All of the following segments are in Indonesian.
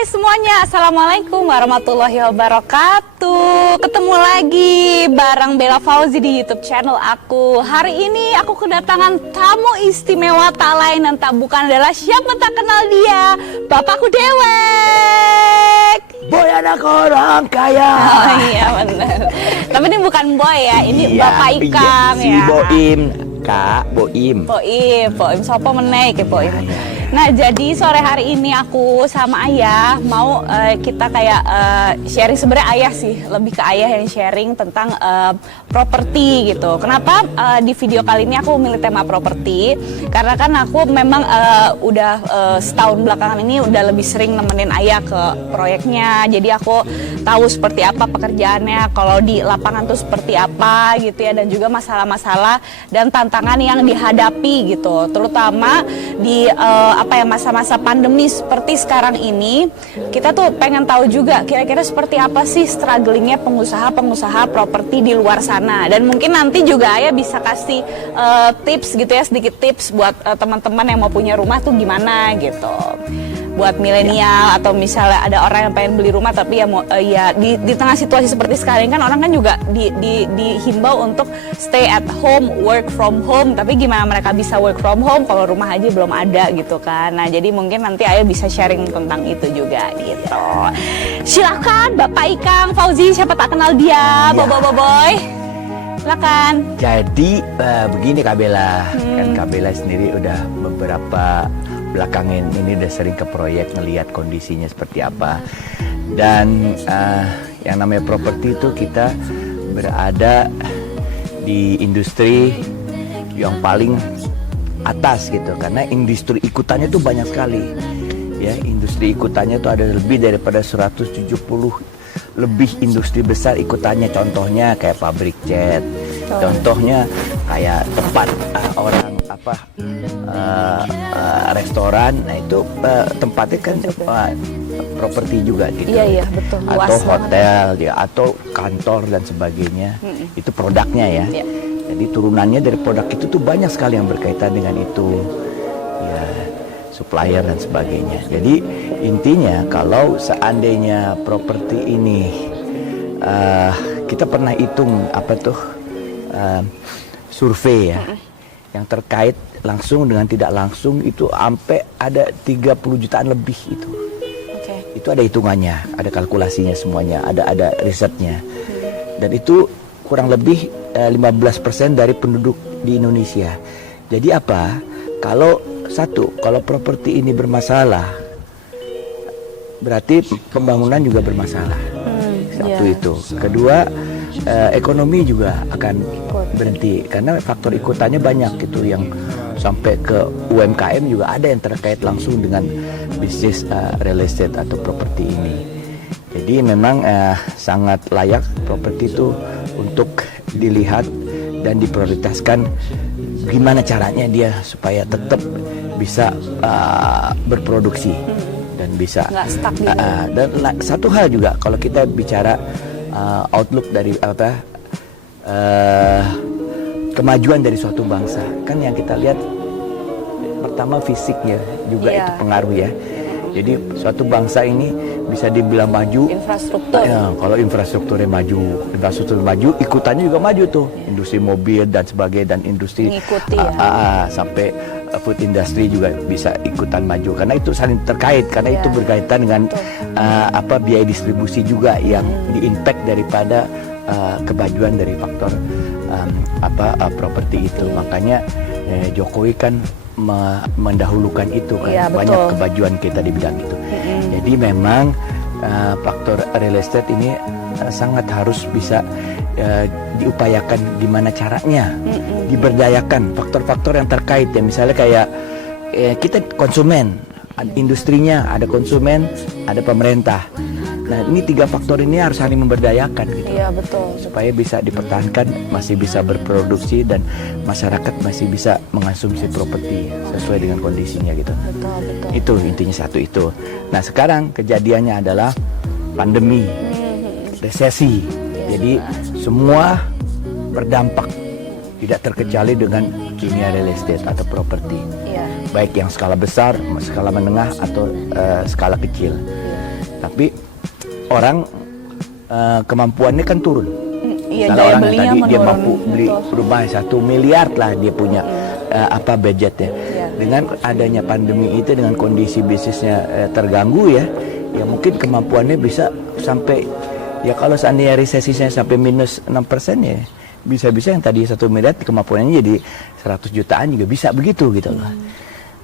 Hai semuanya, Assalamualaikum warahmatullahi wabarakatuh. Ketemu lagi bareng Bella Fauzi di YouTube channel aku. Hari ini aku kedatangan tamu istimewa tak lain dan tak bukan adalah siapa tak kenal dia, Bapakku Dewek. Boy anak orang kaya. Oh iya benar. Tapi ini bukan Boy ya, ini Bapak Ikang si ya. Boim, Kak Boim. Boim, sopo meneh ke Boim. Nah, jadi sore hari ini aku sama Ayah mau kita kayak sharing, sebenarnya Ayah sih, lebih ke Ayah yang sharing tentang properti gitu. Kenapa di video kali ini aku memilih tema properti? Karena kan aku memang udah setahun belakangan ini udah lebih sering nemenin Ayah ke proyeknya. Jadi aku tahu seperti apa pekerjaannya, kalau di lapangan tuh seperti apa gitu ya, dan juga masalah-masalah dan tantangan yang dihadapi gitu. Terutama di masa-masa pandemi seperti sekarang ini, kita tuh pengen tahu juga kira-kira seperti apa sih strugglingnya pengusaha-pengusaha properti di luar sana. Dan mungkin nanti juga Ayah bisa kasih tips gitu ya, sedikit tips buat teman-teman yang mau punya rumah tuh gimana gitu. Buat milenial atau misalnya ada orang yang pengen beli rumah tapi ya mau di tengah situasi seperti sekarang kan orang kan juga dihimbau untuk stay at home, work from home. Tapi gimana mereka bisa work from home kalau rumah aja belum ada gitu kan. Nah, jadi mungkin nanti Ayah bisa sharing tentang itu juga gitu. Silakan Bapak Ikang Fauzi, siapa tak kenal dia, Boy. Silakan. Jadi begini Kak Bella, kan Kak Bella sendiri udah beberapa belakangan ini udah sering ke proyek ngelihat kondisinya seperti apa. Dan yang namanya properti itu kita berada di industri yang paling atas gitu, karena industri ikutannya tuh banyak sekali ya. Industri ikutannya tuh ada lebih daripada 170 lebih industri besar ikutannya. Contohnya kayak pabrik cat, contohnya kayak tempat orang restoran. Nah itu tempatnya kan properti juga gitu. Iya betul. Atau hotel ya, atau kantor dan sebagainya. Itu produknya ya. Iya. Jadi turunannya dari produk itu tuh banyak sekali yang berkaitan dengan itu ya, supplier dan sebagainya. Jadi intinya kalau seandainya properti ini kita pernah hitung survei ya, yang terkait langsung dengan tidak langsung itu sampai ada 30 jutaan lebih itu. Itu ada hitungannya, ada kalkulasinya semuanya, ada risetnya. Dan itu kurang lebih 15% dari penduduk di Indonesia. Jadi apa? Kalau properti ini bermasalah, berarti pembangunan juga bermasalah. Itu. Kedua, ekonomi juga akan berhenti karena faktor ikutannya banyak gitu, yang sampai ke UMKM juga ada yang terkait langsung dengan bisnis real estate atau properti ini. Jadi memang sangat layak properti itu untuk dilihat dan diprioritaskan gimana caranya dia supaya tetap bisa berproduksi dan bisa dan satu hal juga kalau kita bicara outlook dari kemajuan dari suatu bangsa, kan yang kita lihat pertama fisiknya juga itu pengaruh ya. Jadi suatu bangsa ini bisa dibilang maju infrastruktur. Kalau infrastruktur maju, ikutannya juga maju tuh. Industri mobil dan sebagainya, dan industri sampai food industry juga bisa ikutan maju karena itu saling terkait, karena itu berkaitan dengan biaya distribusi juga yang di-impact daripada kemajuan dari faktor properti itu. Makanya Jokowi kan mendahulukan itu kan, banyak kemajuan kita di bidang itu. Jadi memang faktor real estate ini sangat harus bisa diupayakan gimana caranya, diberdayakan faktor-faktor yang terkait ya, misalnya kayak kita konsumen, industrinya, ada konsumen, ada pemerintah. Nah ini 3 faktor ini harus saling memberdayakan gitu. Iya betul. Supaya bisa dipertahankan, masih bisa berproduksi dan masyarakat masih bisa mengonsumsi properti sesuai dengan kondisinya gitu. Betul. Itu intinya satu itu. Nah sekarang kejadiannya adalah pandemi, resesi. Jadi semua berdampak, tidak terkecuali dengan dunia real estate atau properti. Baik yang skala besar, skala menengah atau skala kecil. Tapi orang kemampuannya kan turun. Iya, Misalnya daya orang yang belinya tadi dia menurun. mampu beli rumah 1 miliar lah dia punya apa budgetnya. Iya. Dengan adanya pandemi itu, dengan kondisi bisnisnya terganggu ya mungkin kemampuannya bisa sampai, ya kalau seandainya resesinya sampai minus 6% ya bisa-bisa yang tadi 1 miliar kemampuannya jadi 100 jutaan juga bisa begitu gitu loh.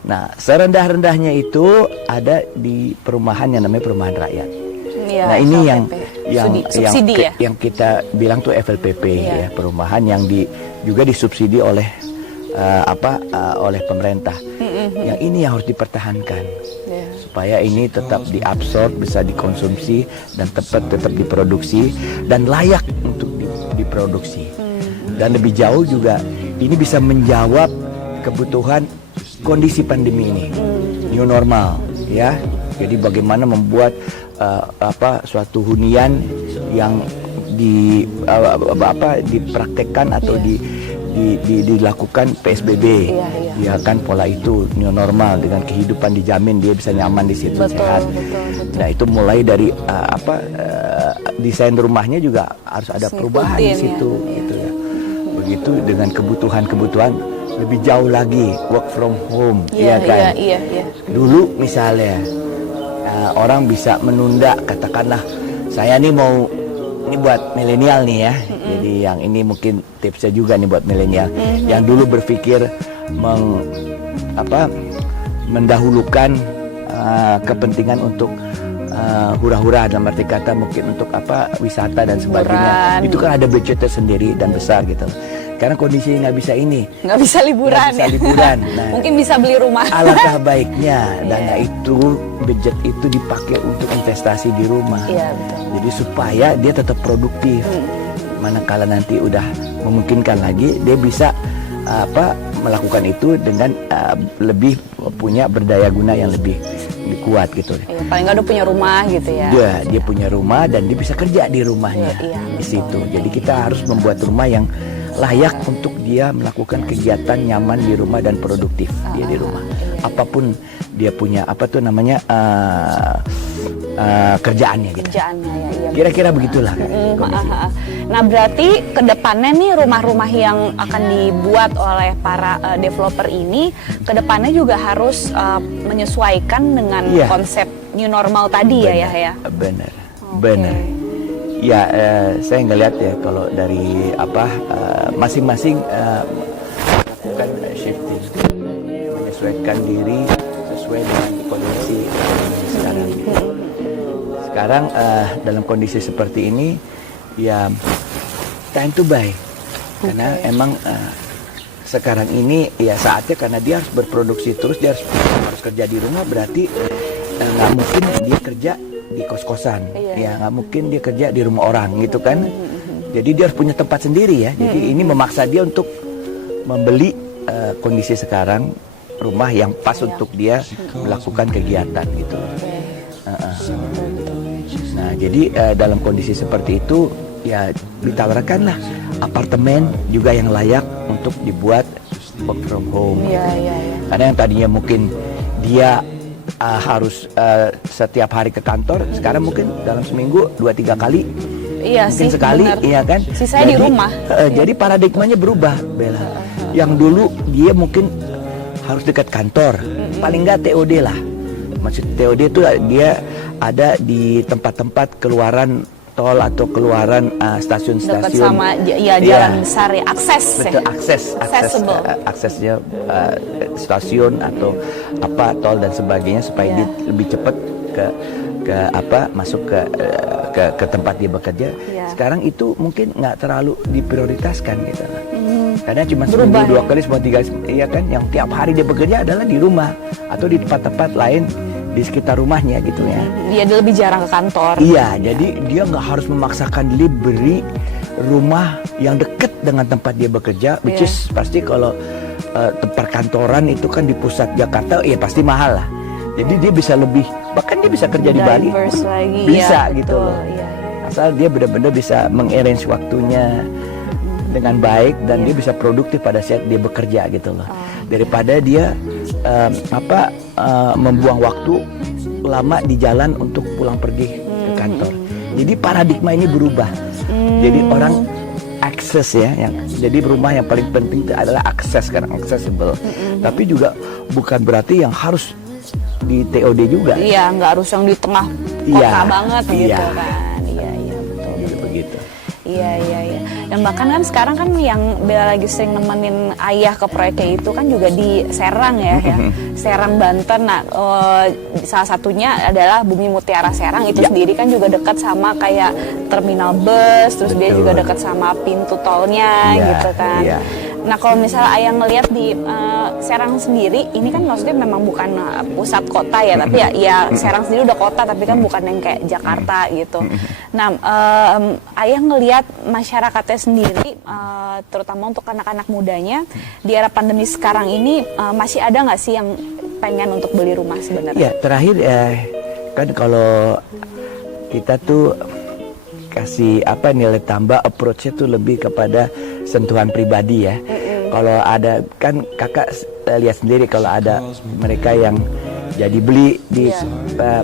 Nah, serendah-rendahnya itu ada di perumahan yang namanya perumahan rakyat. Iya, Nah, ini subsidi ya. yang kita bilang tuh FLPP ya, perumahan yang juga disubsidi oleh oleh pemerintah. Yang ini yang harus dipertahankan. Supaya ini tetap diabsorb, bisa dikonsumsi dan tetap diproduksi dan layak untuk diproduksi. Dan lebih jauh juga ini bisa menjawab kebutuhan kondisi pandemi ini, new normal ya. Jadi bagaimana membuat suatu hunian yang dipraktekkan atau dilakukan PSBB, ya kan, pola itu new normal dengan kehidupan dijamin dia bisa nyaman di situ, sehat. Nah itu mulai dari desain rumahnya juga harus ada perubahan di situ, gitu ya. Begitu dengan kebutuhan lebih jauh lagi, work from home, ya kan. Dulu misalnya orang bisa menunda, katakanlah saya nih mau, ini buat milenial nih ya. Jadi yang ini mungkin tipsnya juga nih buat milenial yang dulu berpikir mendahulukan kepentingan untuk hura-hura, dalam arti kata mungkin untuk wisata dan sebagainya. Itu kan ada budget tersendiri dan besar gitu. Karena kondisinya nggak bisa liburan, Nah, mungkin bisa beli rumah. Alangkah baiknya dana itu, budget itu dipakai untuk investasi di rumah. Jadi supaya dia tetap produktif. Manakala nanti udah memungkinkan lagi, dia bisa melakukan itu dengan lebih punya berdaya guna yang lebih kuat gitu. Paling nggak udah punya rumah gitu ya. Dia punya rumah dan dia bisa kerja di rumahnya di situ. Jadi kita harus membuat rumah yang layak untuk dia melakukan kegiatan nyaman di rumah dan produktif dia di rumah. Apapun dia punya kerjaannya gitu. Kira-kira begitulah. Nah, berarti kedepannya nih rumah-rumah yang akan dibuat oleh para developer ini kedepannya juga harus menyesuaikan dengan konsep new normal tadi. Ya. Benar. Ya, saya ngelihat ya kalau dari masing-masing melakukan shifting, menyesuaikan diri sesuai dengan kondisi sekarang. Sekarang dalam kondisi seperti ini, ya time to buy, karena emang sekarang ini ya saatnya, karena dia harus berproduksi terus, dia harus kerja di rumah, berarti nggak mungkin dia kerja di kos-kosan, ya nggak mungkin dia kerja di rumah orang gitu kan. Jadi dia harus punya tempat sendiri ya. Jadi ini memaksa dia untuk membeli kondisi sekarang rumah yang pas untuk dia melakukan kegiatan gitu. Nah jadi dalam kondisi seperti itu ya ditawarkanlah apartemen juga yang layak untuk dibuat work from home. Karena yang tadinya mungkin dia harus setiap hari ke kantor, sekarang mungkin dalam seminggu 2-3 kali, mungkin sekali, iya kan? Sisanya di rumah. Jadi paradigmanya berubah, Bella. Yang dulu dia mungkin harus dekat kantor, paling nggak TOD lah. Maksud TOD itu dia ada di tempat-tempat keluaran tol atau keluaran stasiun-stasiun. Dekat sama jalan besar ya, akses. Betul, aksesnya stasiun atau tol dan sebagainya, supaya dia lebih cepat masuk ke tempat dia bekerja. Sekarang itu mungkin nggak terlalu diprioritaskan gitu. Karena cuma seminggu 2 kali, semua 3 kali, iya kan? Yang tiap hari dia bekerja adalah di rumah atau di tempat-tempat lain di sekitar rumahnya gitu ya. Dia lebih jarang ke kantor. Iya, jadi dia nggak harus memaksakan diri beri rumah yang dekat dengan tempat dia bekerja, which is pasti kalau perkantoran itu kan di pusat Jakarta, ya pasti mahal lah. Jadi dia bisa lebih, bahkan dia bisa kerja di Bali, bisa gitu loh. Asal dia benar-benar bisa mengarrange waktunya dengan baik dan dia bisa produktif pada saat dia bekerja gitu loh. Daripada dia membuang waktu lama di jalan untuk pulang pergi ke kantor. Jadi paradigma ini berubah. Jadi orang akses ya, jadi rumah yang paling penting itu adalah akses, karena accessible. Tapi juga bukan berarti yang harus di TOD juga. Iya, nggak harus yang di tengah kota banget gitu kan. Iya betul. Begitu. Iya. Dan bahkan kan sekarang kan yang Bella lagi sering nemenin ayah ke proyeknya itu kan juga di Serang ya. Serang, Banten. Nah, salah satunya adalah Bumi Mutiara Serang itu sendiri kan juga dekat sama kayak terminal bus, terus dia juga dekat sama pintu tolnya gitu kan. Nah, kalau misalnya ayah ngelihat di Serang sendiri, ini kan maksudnya memang bukan pusat kota ya, tapi ya Serang sendiri udah kota, tapi kan bukan yang kayak Jakarta gitu. Nah, ayah ngelihat masyarakatnya sendiri, terutama untuk anak-anak mudanya, di era pandemi sekarang ini masih ada nggak sih yang pengen untuk beli rumah sebenarnya? Ya, terakhir kan kalau kita tuh kasih nilai tambah, approach-nya tuh lebih kepada sentuhan pribadi ya. Kalau ada kan kakak lihat sendiri kalau ada mereka yang jadi beli di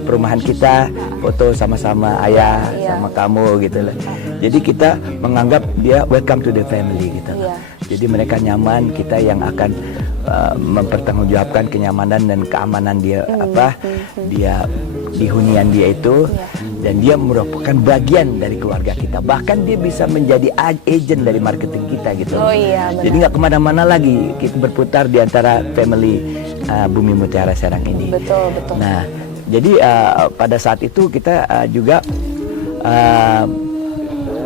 perumahan kita, foto sama-sama ayah sama kamu gitu loh. Jadi kita menganggap dia welcome to the family gitu loh. Jadi mereka nyaman, kita yang akan mempertanggungjawabkan kenyamanan dan keamanan dia dia di hunian dia itu, dan dia merupakan bagian dari keluarga kita. Bahkan dia bisa menjadi agent dari marketing kita gitu. Jadi nggak kemana-mana lagi, kita berputar di antara family Bumi Mutiara Serang ini. Betul. Nah, jadi pada saat itu kita juga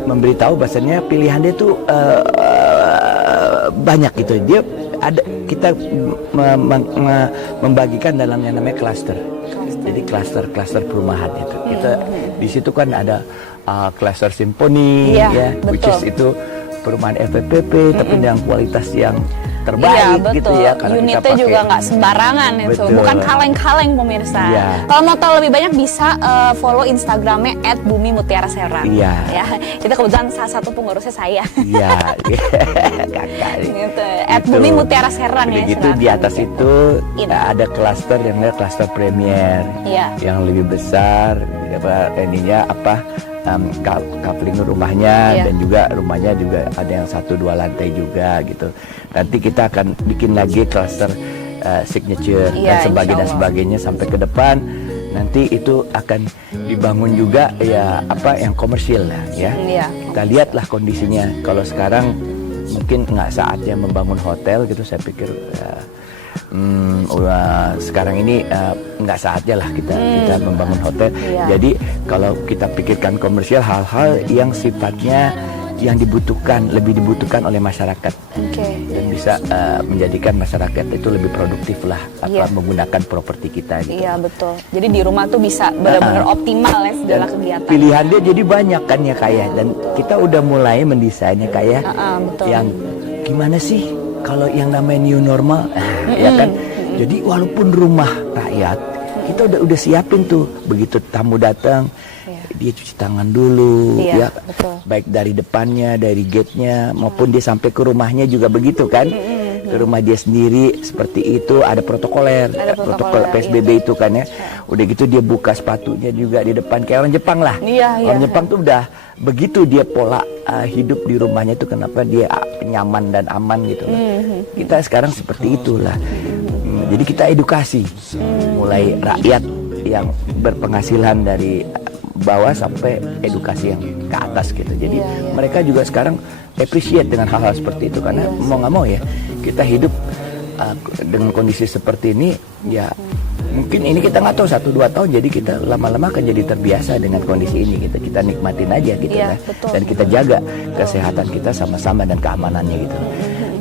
memberitahu bahasanya pilihan dia tuh banyak gitu. Dia ada, kita membagikan dalam yang namanya cluster. Jadi cluster perumahan itu. Kita di situ kan ada cluster Simponi which is itu perumahan FPP tapi dengan kualitas yang terbaik gitu ya, karena unitnya juga nggak sembarangan itu, bukan kaleng-kaleng pemirsa. Kalau mau tahu lebih banyak bisa follow Instagramnya @bumimutiaraserang. Ya, itu kebetulan salah satu pengurusnya saya. Kakak. Gitu, @bumimutiaraserang ya. Gitu di atas itu ada klaster yang namanya klaster premier, yang lebih besar, coupling rumahnya, dan juga rumahnya juga ada yang 1-2 lantai juga gitu. Nanti kita akan bikin lagi cluster signature dan sebagainya sampai ke depan. Nanti itu akan dibangun juga yang komersial ya. Kita lihatlah kondisinya. Kalau sekarang mungkin nggak saatnya membangun hotel gitu, saya pikir sekarang ini nggak saatnya lah kita membangun hotel. Jadi kalau kita pikirkan komersial, hal-hal yang sifatnya yang lebih dibutuhkan oleh masyarakat, dan bisa menjadikan masyarakat itu lebih produktif lah menggunakan properti kita gitu. Iya betul. Jadi di rumah tuh bisa benar-benar optimal ya segala kegiatan. Pilihan dia jadi banyak kan ya kayak, dan kita udah mulai mendesainnya kayak yang gimana sih kalau yang namanya new normal, ya kan. Jadi walaupun rumah rakyat, kita udah siapin tuh, begitu tamu datang, dia cuci tangan dulu, baik dari depannya, dari gate-nya, maupun dia sampai ke rumahnya juga begitu kan. Ke rumah dia sendiri seperti itu, ada protokol PSBB itu kan ya. Udah gitu dia buka sepatunya juga di depan kayak orang Jepang lah. Orang Jepang tuh udah begitu dia pola hidup di rumahnya itu, kenapa dia nyaman dan aman gitu. Kita sekarang seperti itulah. Jadi kita edukasi mulai rakyat yang berpenghasilan dari bawah sampai edukasi yang ke atas gitu. Jadi mereka juga sekarang appreciate dengan hal-hal seperti itu, karena mau nggak mau ya kita hidup dengan kondisi seperti ini ya. Mungkin ini kita nggak tahu 1-2 tahun, jadi kita lama-lama akan jadi terbiasa dengan kondisi ini. Kita nikmatin aja gitu kan, dan kita jaga kesehatan kita sama-sama dan keamanannya gitu.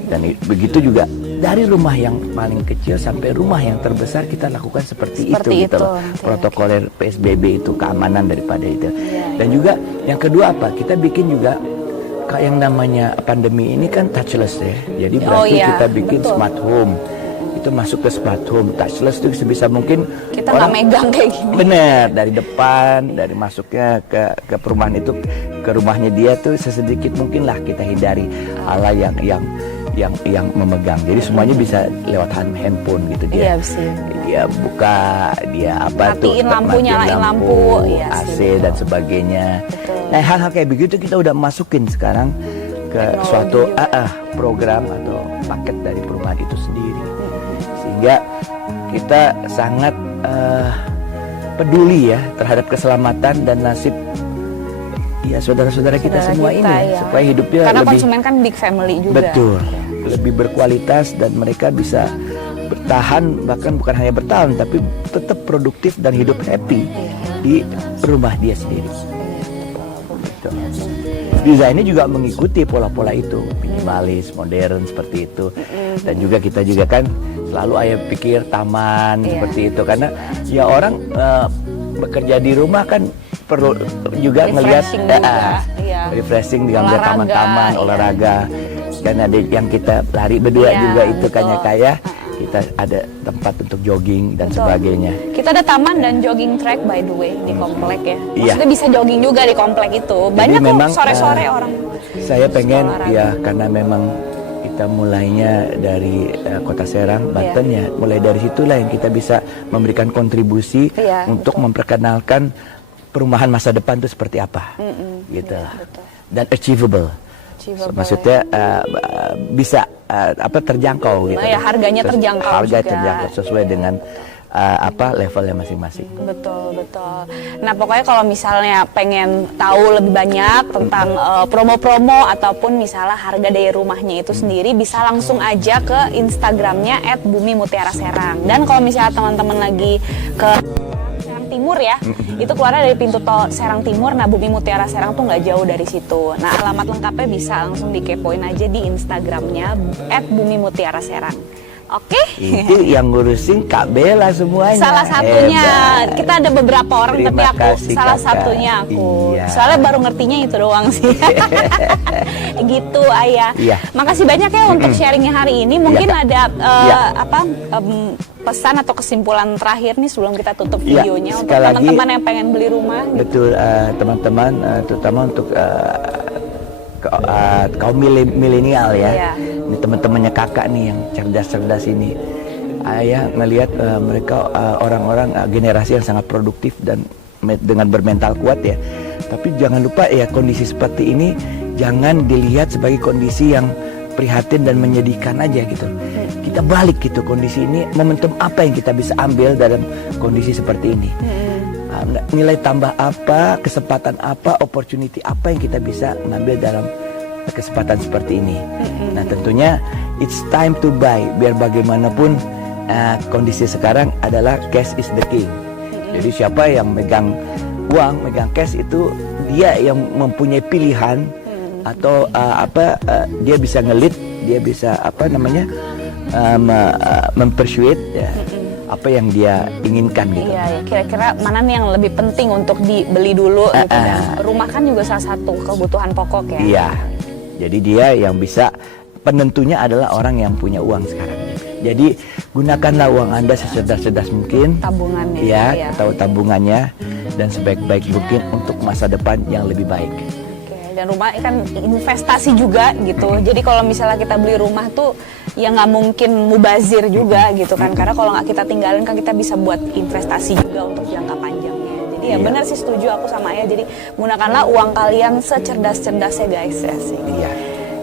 Dan begitu juga dari rumah yang paling kecil sampai rumah yang terbesar kita lakukan seperti itu gitu loh. Protokoler PSBB itu, keamanan daripada itu. Dan juga yang kedua kita bikin juga yang namanya pandemi ini kan touchless ya. Jadi berarti kita bikin smart home. Itu masuk ke smart home, touchless itu sebisa mungkin kita nggak megang kayak gini. Bener, dari depan, dari masuknya ke perumahan itu ke rumahnya dia tuh sesedikit mungkin lah kita hindari hal yang yang memegang. Jadi semuanya bisa lewat handphone gitu dia. Iya sih. Dia buka, dia apa Matiin lampu, nyalain lampu, iya AC sih, dan sebagainya. Betul. Nah, hal-hal kayak begitu kita udah masukin sekarang ke Teknologi suatu juga. program atau paket dari perumahan itu sendiri. Sehingga kita sangat peduli ya terhadap keselamatan dan nasib ya saudara-saudara kita Saudara semua kita, ini ya. supaya hidupnya Karena lebih konsumen kan big family juga. betul, lebih berkualitas dan mereka bisa bertahan, bahkan bukan hanya bertahan tapi tetap produktif dan hidup happy di rumah dia sendiri. Gitu. Desainnya juga mengikuti pola-pola itu, minimalis, modern seperti itu. Dan juga kita juga kan selalu ayah pikir taman seperti itu karena ya orang bekerja di rumah kan perlu juga ngelihat Refreshing juga, iya. refreshing di gambar Olahraga, taman-taman, iya. olahraga. Kan ada yang kita lari berdua Iya, juga itu kan betul. ya kayak kita ada tempat untuk jogging dan Betul. sebagainya. Kita ada taman dan jogging track by the way di komplek ya. Iya. Maksudnya bisa jogging juga di komplek itu. Banyak kok memang, sore-sore orang. Saya pengen olahraga. ya karena memang kita mulainya dari Kota Serang, Banten ya. Mulai dari situlah yang kita bisa memberikan kontribusi Iya, untuk betul. memperkenalkan perumahan masa depan itu seperti apa. Gitu. Iya, betul. Dan achievable. Achievable, Maksudnya bisa terjangkau gitu. Ya, harganya terjangkau Harga juga. terjangkau sesuai dengan levelnya masing-masing. Betul, betul. Nah, pokoknya kalau misalnya pengen tahu lebih banyak tentang promo-promo ataupun misalnya harga dari rumahnya itu sendiri, bisa langsung aja ke Instagramnya @bumimutiaraserang. Dan kalau misalnya teman-teman lagi ke Serang Timur ya, itu keluar dari pintu tol Serang Timur. Nah, Bumi Mutiara Serang tuh nggak jauh dari situ. Nah, alamat lengkapnya bisa langsung dikepoin aja di Instagramnya @bumimutiaraserang. Oke? Itu yang ngurusin Kak Bella semuanya. Salah satunya. Hebat. Kita ada beberapa orang, tapi Terima aku kasih, salah Kakak. satunya aku. Iya. Soalnya baru ngertinya itu doang sih. Gitu, Ayah. Iya. Makasih banyak ya untuk sharingnya hari ini. Mungkin Kak. ada Iya. pesan atau kesimpulan terakhir nih sebelum kita tutup Iya, videonya untuk sekali lagi, teman-teman yang pengen beli rumah. Betul, teman-teman, terutama untuk kaum milenial ya. Iya. Ini teman-temannya kakak nih yang cerdas-cerdas ini. Ayah ngelihat mereka orang-orang generasi yang sangat produktif dan dengan bermental kuat ya. Tapi jangan lupa ya, kondisi seperti ini jangan dilihat sebagai kondisi yang prihatin dan menyedihkan aja gitu. Kita balik gitu, kondisi ini momentum apa yang kita bisa ambil dalam kondisi seperti ini. Nilai tambah apa, kesempatan apa, opportunity apa yang kita bisa ngambil dalam kesempatan seperti ini. Nah, tentunya it's time to buy. Biar bagaimanapun kondisi sekarang adalah cash is the king. Jadi siapa yang megang uang, megang cash itu dia yang mempunyai pilihan atau dia bisa ngelit, dia bisa mempersuade ya, apa yang dia inginkan gitu. Iya, ya, kira-kira mana nih yang lebih penting untuk dibeli dulu gitu. Dan rumah kan juga salah satu kebutuhan pokok ya. Iya. Jadi dia yang bisa, penentunya adalah orang yang punya uang sekarang. Jadi gunakanlah uang Anda secerdas-cerdas mungkin. Tabungannya. Ya, Iya. atau tabungannya, dan sebaik-baik mungkin untuk masa depan yang lebih baik. Oke, dan rumah kan investasi juga gitu. Jadi kalau misalnya kita beli rumah tuh ya nggak mungkin mubazir juga gitu kan. Karena kalau nggak kita tinggalin kan kita bisa buat investasi juga untuk jangka panjangnya. Jadi ya Iya. benar sih, setuju aku sama Ayah. Jadi gunakanlah uang kalian secerdas-cerdasnya guys ya sih. Iya.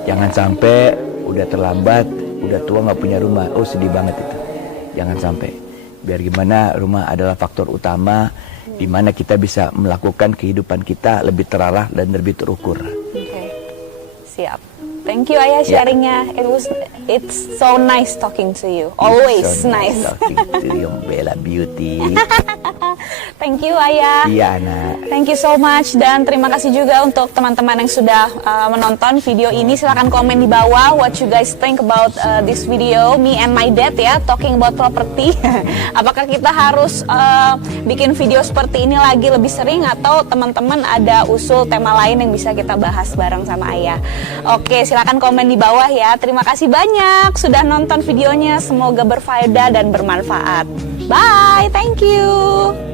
Jangan sampai udah terlambat, udah tua nggak punya rumah. Oh, sedih banget itu. Jangan sampai. Biar gimana, rumah adalah faktor utama di mana kita bisa melakukan kehidupan kita lebih terarah dan lebih terukur. Oke, siap. Thank you Ayah sharingnya. It's so nice talking to you. Always So nice. Talking to you, Bella Beauty. Thank you Ayah. Iya, anak. Thank you so much, dan terima kasih juga untuk teman-teman yang sudah menonton video ini. Silahkan komen di bawah what you guys think about this video, me and my dad ya, talking about property. Apakah kita harus bikin video seperti ini lagi lebih sering, atau teman-teman ada usul tema lain yang bisa kita bahas bareng sama Ayah. Oke, silahkan komen di bawah ya. Terima kasih banyak sudah nonton videonya, semoga berfaedah dan bermanfaat. Bye, thank you.